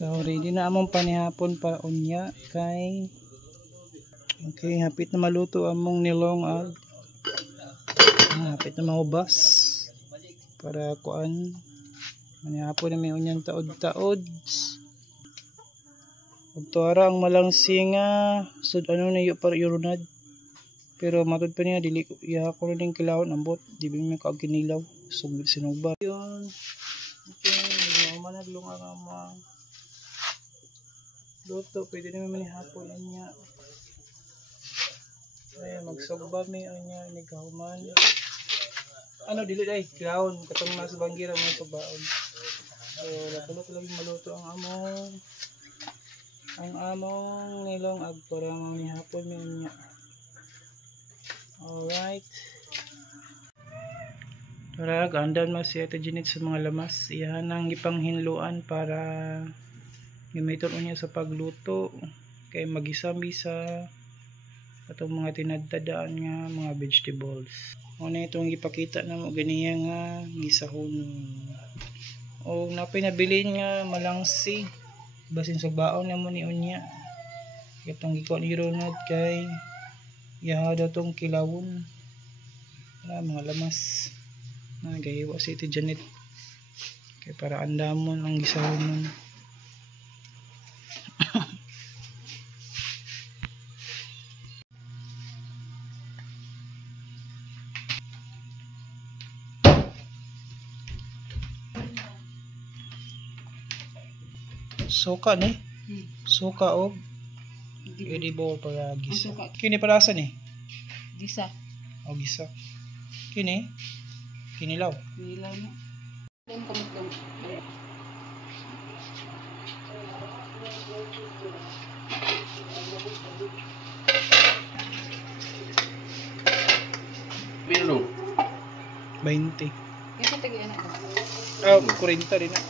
So ready na among panihapon pa unya kay okay, hapit na maluto among nilong ag hapit na mahubas para kuan manihapon na may unyang taod-taod ug tuara ang malangsinga sud ano na yu para yurunad pero matud pa niya dili iya ko ning kilawon ambot di ba may kaaginilaw sug sinugba yun okay mo naglunga nga mga luto pwede na may manihapon niya ay magsugba mi anya ni kahuman ano dili day kilawon katong nasa banggira mo subaon so natulot lang maluto ang among nilong ag para manihapon mi anya. Alright. Tara, gandan mo si Ate Janet sa mga lamas. Iyan ang ipanghinluan para gamiton niya sa pagluto. Kay magisa-misa atong mga tinadtadaan nga mga vegetables. Una itong ipakita na mo ganiya nga gisahon. O napay nabilin nga malangsi. Basin sa baon na mo ni unya. Itong gikon ni Ronald kay yaha daw tong kilawon mga lamas na gahiwa si Ate Janet kay para andamon ang gisahon suka ni suka og edible para gisa. Kini para asa ni? Gisa. O gisa. Kini? Kinilaw. Kinilaw na. Then kamutong. Pilo. 20. Ito tagi anak. 40 rin na.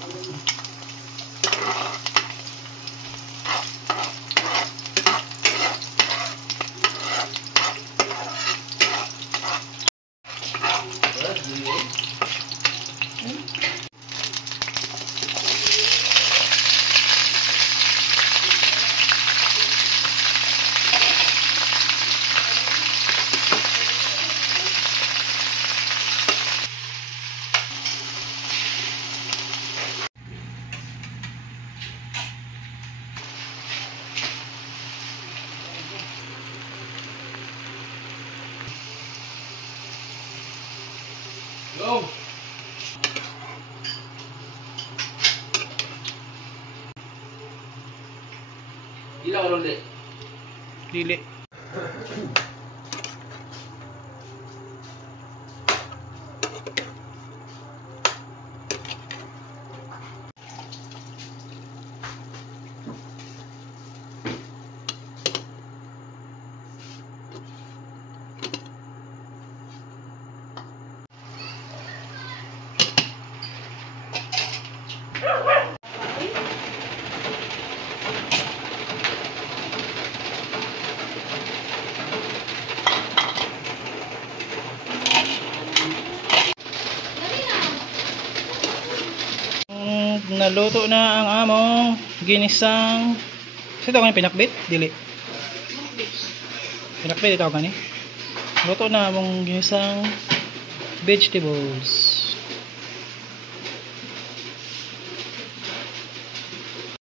Go! Ilang oras ulit? Dili. Naluto na ang among ginisang sino ito pinakbit? Dili pinakbit ito gani luto na among ginisang vegetables